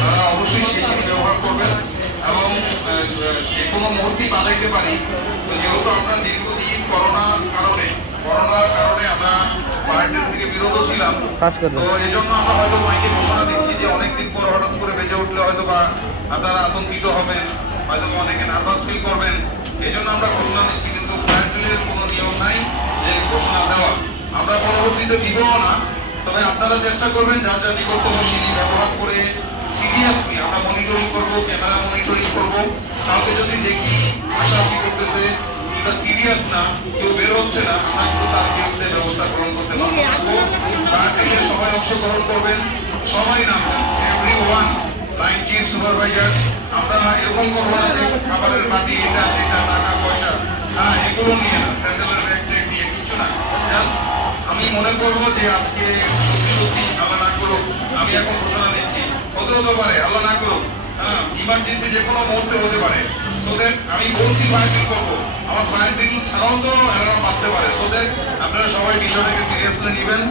তারা অবশ্যই সেই সিঁড়ি ব্যবহার করবেন এবং যে কোনো মুহূর্তেই বাজাইতে পারি। তো যেহেতু আমরা দীর্ঘদিন করোনার কারণে আমরা ফায়ার ড্রিল থেকে বিরত ছিলাম, তো এই জন্য আমরা হয়তো মাইকে ঘোষণা দিচ্ছি যে অনেকদিন পর হঠাৎ করে বেজে উঠলে হয়তো বা আপনারা আতঙ্কিত হবেন, হয়তো অনেকে নার্ভাস ফিল করবেন। এই জন্য আমরা ঘোষণা দিচ্ছি, কিন্তু ফায়ার ড্রিলের কোনো নিয়ম নাই যে ঘোষণা দেওয়া, আমরা পরবর্তীতে দিবও না। তবে আপনারা চেষ্টা করবেন যার যার নিকটতম সিঁড়ি ব্যবহার করে সিরিয়াসলি আমরা মনিটরিং করব, ক্যামেরা মনিটরিং করব। কাউকে যদি দেখি হাসাহাসি করতেছে কিংবা সিরিয়াস না, কেউ বের হচ্ছে না, আমরা কিন্তু তার বিরুদ্ধে ব্যবস্থা গ্রহণ করতে বাধ্য থাকবো। ফায়ার ড্রিলে সবাই অংশগ্রহণ করবেন, সবাই নামবেন, এভরিওয়ান, লাইন চিফ, সুপারভাইজার। আমরা এরকম করবো না যে খাবারের বাটি এটা সেটা টাকা পয়সা এগুলো নিয়ে না, স্যান্ডেলের ব্যাগ ট্যাগ নিয়ে কিছু না। জাস্ট আমি মনে করবো যে আজকে সত্যি সত্যি আল্লাহ না করুক, আমি এখন ঘোষণা দিচ্ছি, হতে পারে আল্লাহ না করুক, ইমার্জেন্সি যে কোনো মুহূর্তে হতে পারে। সো দ্যাট আমি বলছি ফায়ার ড্রিল করবো, আমার ফায়ার ড্রিল ছাড়াও তো অ্যালার্ম আসতে পারে। সো দ্যাট আপনারা সবাই বিষয়টাকে সিরিয়াসলি নেবেন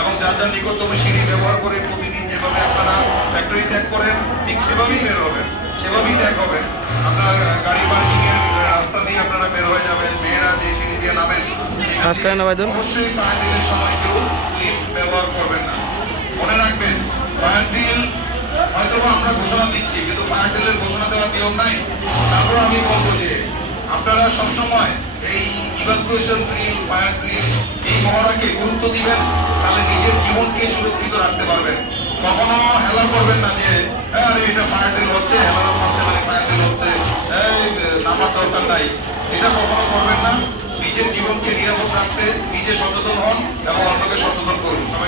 এবং যার যার নিকটতম সিঁড়ি ব্যবহার করে প্রতিদিন যেভাবে আপনারা ফ্যাক্টরি ত্যাগ করেন ঠিক সেভাবেই বের হবেন, সেভাবেই ত্যাগ হবেন। আপনার গাড়ি পার্কিং এর রাস্তা দিয়ে আপনারা বের হয়ে যাবেন, মেয়েরা যে সিঁড়ি দিয়ে নামেন অবশ্যই ফায়ার ড্রিলের সময় কেউ লিফট ব্যবহার করবেন না। মনে রাখবেন, ফায়ার ড্রিল হয়তোবা আমরা ঘোষণা দিচ্ছি, কিন্তু ফায়ার ড্রিলের ঘোষণা দেওয়ার নিয়ম নাই। তারপর আমি বলবো যে আপনারা সবসময় এই ইভাকুয়েশন ড্রিল, ফায়ার ড্রিল এই মহড়াকে গুরুত্ব দিবেন, তাহলে নিজের জীবনকে সুরক্ষিত রাখতে পারবেন। কখনো হেলা করবেন না যে আরে এটা ফায়ার ড্রিল হচ্ছে, হেলা হচ্ছে মানে ফায়ার ড্রিল হচ্ছে, এই নামার দরকার নাই, এটা কখনো করবেন না। নিজের জীবনকে নিরাপদ রাখতে নিজে সচেতন হন এবং অন্যকে সচেতন করুন।